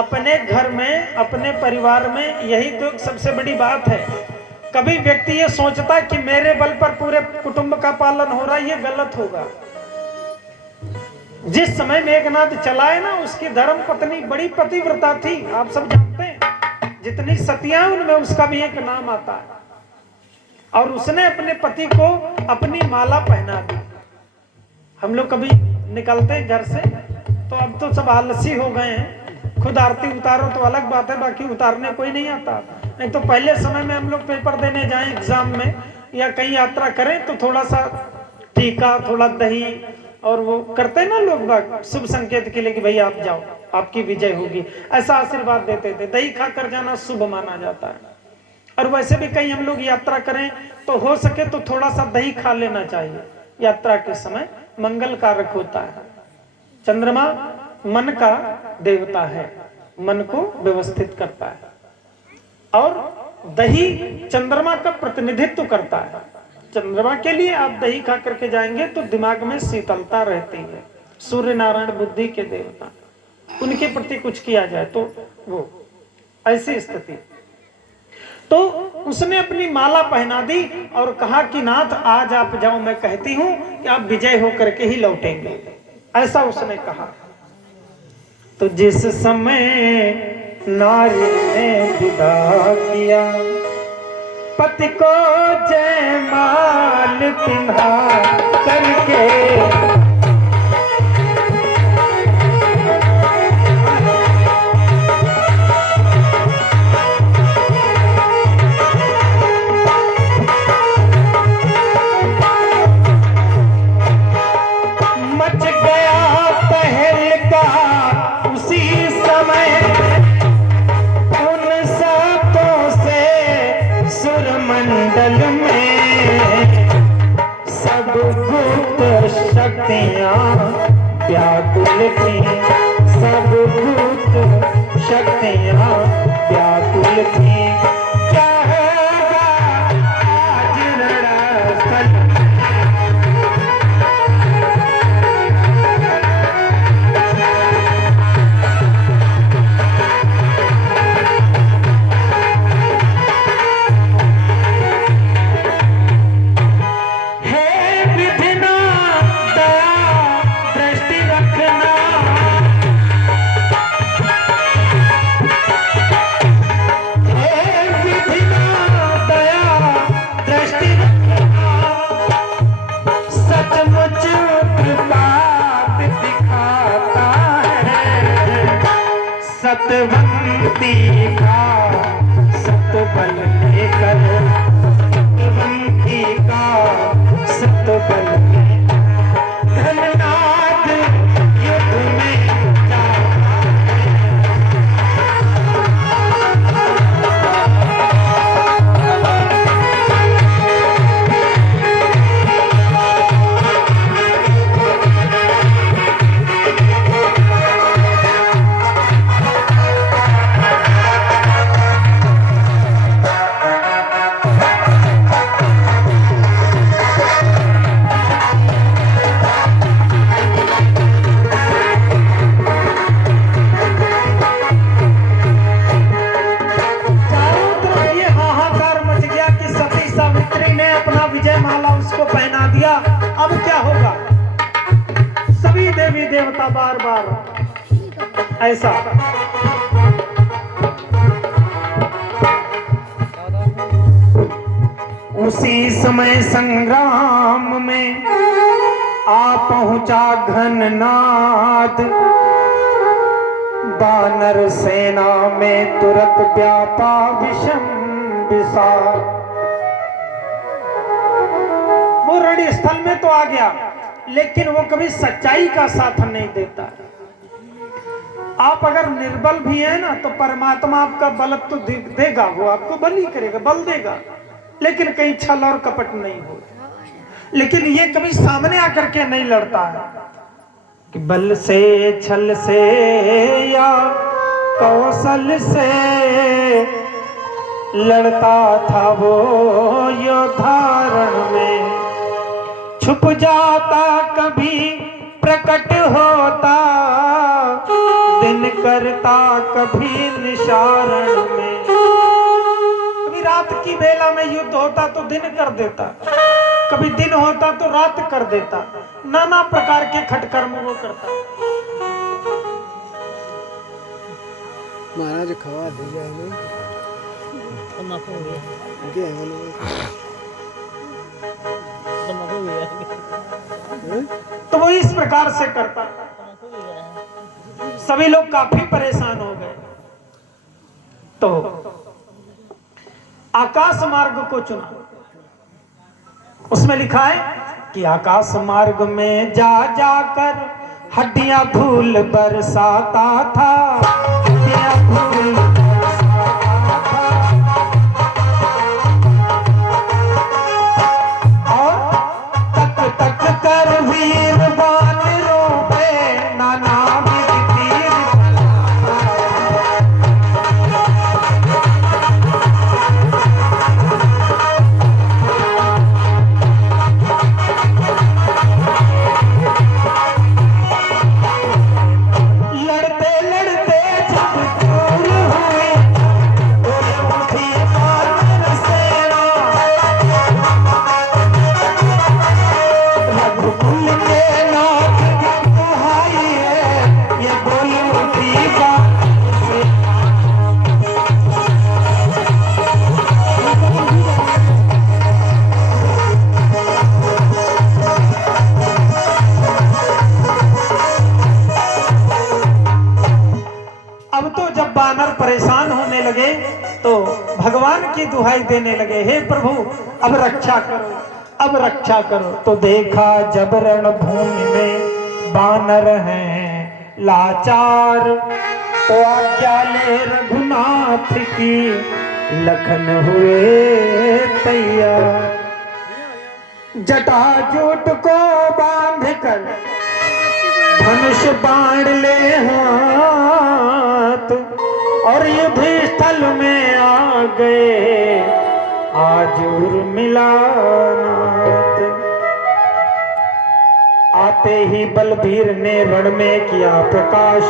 अपने घर में, अपने परिवार में, यही तो सबसे बड़ी बात है। कभी व्यक्ति ये सोचता कि मेरे बल पर पूरे कुटुंब का पालन हो रहा है, ये गलत होगा। जिस समय मेघनाद चला है ना, उसकी धर्म पत्नी बड़ी पतिव्रता थी, आप सब जानते हैं। जितनी सतियां उनमें उसका भी एक नाम आता है। और उसने अपने पति को अपनी माला पहना दी। हम लोग कभी निकलते हैं घर से तो अब तो सब आलसी हो गए हैं, खुद आरती उतारो तो अलग बात है, बाकी उतारने कोई नहीं आता। नहीं तो पहले समय में हम लोग पेपर देने जाएं एग्जाम में या कहीं यात्रा करें तो थोड़ा सा टीका, थोड़ा दही और वो करते ना लोग बाग, शुभ संकेत के लिए कि भाई आप जाओ, आपकी विजय होगी, ऐसा आशीर्वाद देते थे। दही खाकर जाना शुभ माना जाता है। और वैसे भी कहीं हम लोग यात्रा करें तो हो सके तो थोड़ा सा दही खा लेना चाहिए, यात्रा के समय मंगल कारक होता है। चंद्रमा मन का देवता है, मन को व्यवस्थित करता है, और दही चंद्रमा का प्रतिनिधित्व करता है। चंद्रमा के लिए आप दही खा करके जाएंगे तो दिमाग में शीतलता रहती है। सूर्य नारायण बुद्धि के देवता, उनके प्रति कुछ किया जाए तो वो ऐसी स्थिति। तो उसने अपनी माला पहना दी और कहा कि नाथ आज आप जाओ, मैं कहती हूं कि आप विजय होकर के ही लौटेंगे, ऐसा उसने कहा। तो जिस समय नारी ने विदा किया, पति को जयमाल पिन्हा करके, व्याकुल थी सब भूत शक्तियां, व्याकुल थी। क्या होगा आज रणस्थल, सतवंती का सतबल लेकर, सतवंती का सतबल धननाद युद्ध में अब क्या होगा। सभी देवी देवता बार बार ऐसा उसी समय संग्राम में आ पहुंचा घननाद, वानर सेना में तुरंत व्यापा विषम विषाद। वो रण स्थल में तो आ गया, लेकिन वो कभी सच्चाई का साथ नहीं देता। आप अगर निर्बल भी है ना तो परमात्मा आपका बल तो देगा, वो आपको बल ही करेगा, बल देगा, लेकिन कहीं छल और कपट नहीं हो। लेकिन ये कभी सामने आकर के नहीं लड़ता है कि बल से, छल से या कौशल से लड़ता था वो योद्धारण में। छुप जाता कभी प्रकट होता, दिन करता कभी निशारण में। कभी रात की बेला में युद्ध होता तो दिन कर देता, कभी दिन होता तो रात कर देता, नाना प्रकार के खटकर्म वो करता। महाराज खवा दिया हमें तो वो इस प्रकार से करता। सभी लोग काफी परेशान हो गए तो आकाश मार्ग को चुना। उसमें लिखा है कि आकाश मार्ग में जा जाकर हड्डियां धूल बरसाता था, हड्डियां धूल बरसाता था। और तक तक कर वीर बानरों पे नाना तीर। लड़ते लड़ते जब दूर हुए उठी बानर सेना, रघुकुल के नाथ की दुहाई है, ये बोल उठी बानर सेना। अब तो जब बानर परेशान होने लगे तो भगवान की दुहाई देने लगे, हे प्रभु अब रक्षा करो, अब रक्षा करो। तो देखा जब रणभूमि में बानर हैं लाचार, तो आज्ञा ले रघुनाथ की लखन हुए तैयार। जटाजूट को बांध कर धनुष बाण ले हाथ, और युद्ध स्थल में आ गए आजूर मिलानाथ। आते ही बलबीर ने रण में किया प्रकाश,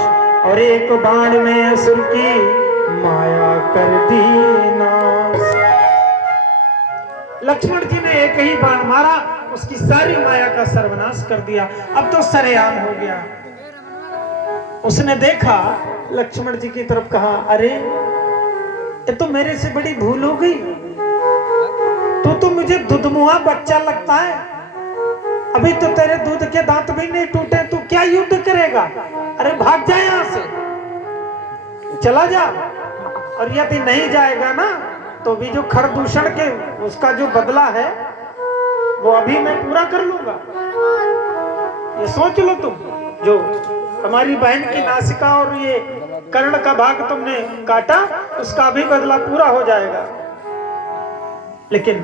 और एक बाण में असुर की माया कर दी नाश। लक्ष्मण जी ने एक ही बाण मारा, उसकी सारी माया का सर्वनाश कर दिया। अब तो सरेआम हो गया। उसने देखा, लक्ष्मण जी की तरफ कहा, अरे ये तो मेरे से बड़ी भूल हो गई, तो मुझे दुधमुआ बच्चा लगता है। अभी तो तेरे दूध के दांत भी नहीं टूटे, तू क्या युद्ध करेगा? अरे भाग जा यहां से, चला जा। और यदि नहीं जाएगा ना तो भी जो खरदूषण के उसका जो बदला है वो अभी मैं पूरा कर लूंगा। ये सोच लो तुम, जो हमारी बहन की नासिका और ये कर्ण का भाग तुमने काटा, उसका भी बदला पूरा हो जाएगा। लेकिन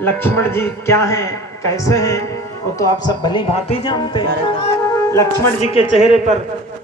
लक्ष्मण जी क्या हैं, कैसे हैं, वो तो आप सब भली भांति जानते हैं। लक्ष्मण जी के चेहरे पर